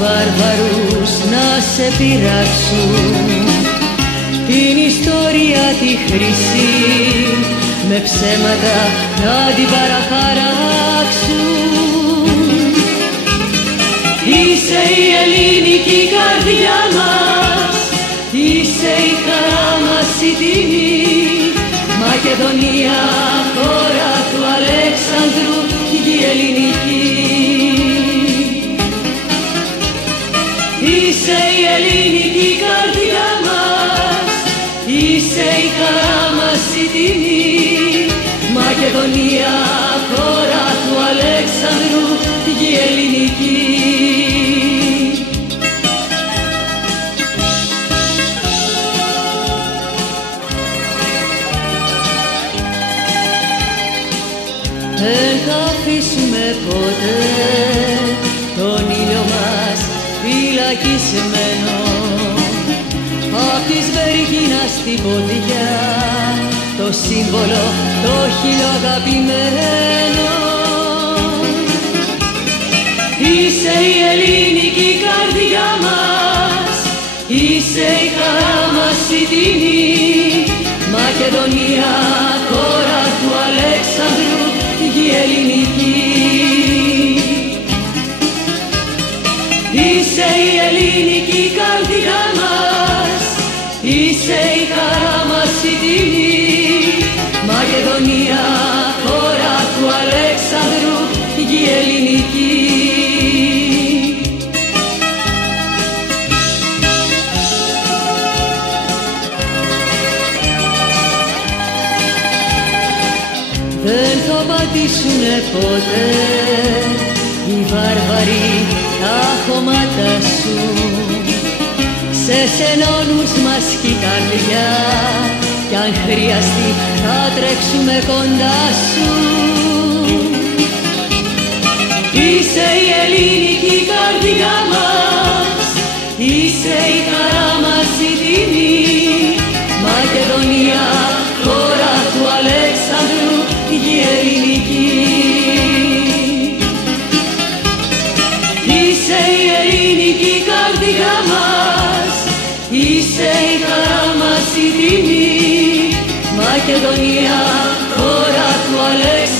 βάρβαρους να σε πειράξουν, την ιστορία τη χρυσή με ψέματα να την παραχαράξουν. Είσαι η ελληνική καρδιά μας, είσαι η χαρά μας η τιμή, Μακεδονία, χώρα του Αλέξανδρου, γη ελληνική. Είσαι η ελληνική καρδιά μας, είσαι η χαρά μας η τιμή, Μακεδονία, χώρα του Αλέξανδρου, γη ελληνική. Δεν θα αφήσουμε ποτέ τον ήλιο μας φυλακισμένο, απ' της Βεργίνας την ποδιά το σύμβολο το χιλιοαγαπημένο. Είσαι η ελληνική καρδιά μας, είσαι η χαρά μας η τιμή, Μακεδονία, χώρα του Αλέξανδρου, γη ελληνική. Είσαι η ελληνική καρδιά μας, είσαι η χαρά μας η τιμή, Μακεδονία, χώρα του Αλέξανδρου, γη ελληνική. Δεν θα πατήσουνε ποτέ οι βάρβαροι τα χώματα σου, σε σενώνους μας κι η καρδιά, κι αν χρειαστεί θα τρέξουμε κοντά σου. Είσαι η ελληνική καρδιά μας, είσαι η χαρά μας η τιμή, Μακεδονία, χώρα του Αλέξανδρου, γη ελληνική. Είσαι η ελληνική καρδιά μας, είσαι η χαρά μας η τιμή, Μακεδονία, χώρα του Αλέξανδρου,